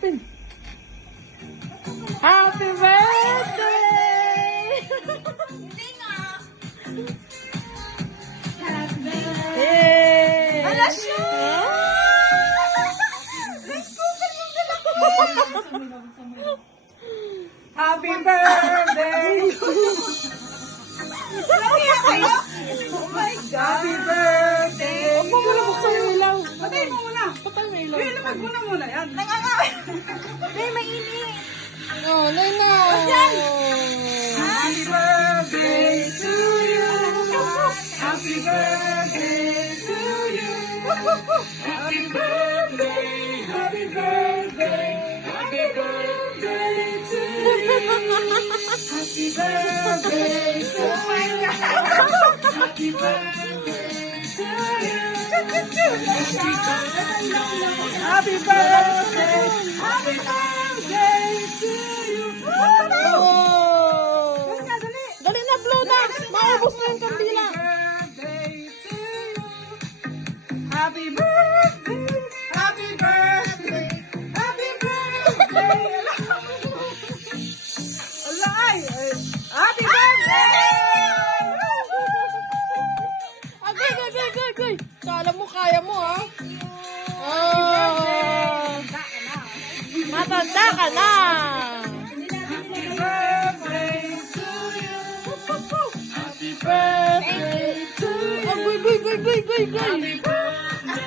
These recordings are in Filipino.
Happy birthday! Hindi nga. Yay! Ala siya! Let's go! Happy birthday! Kaya kayo? Oh my God! Happy birthday! Huwag mo muna buksan yung ilaw. Patay mo muna. Patay mo ilaw. Kaya naman muna yan. Nangangawin. Ay, mainit. Oh, Lena! Happy birthday to you. Happy birthday to you. Happy birthday. Happy birthday. Happy birthday to you. Happy birthday to you. Happy birthday to you. Happy birthday. Happy birthday to you. Oh! Dali na, blow na! Maubos na yung kandila. Happy birthday, happy birthday, happy birthday. Alay, happy birthday. Agay! Kala mo, kaya mo, ha? Oh! Matanda ka na! Happy birthday to you. Happy birthday to you! Agoy! Happy birthday.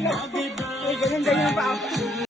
Happy birthday. Ganyan pa ako.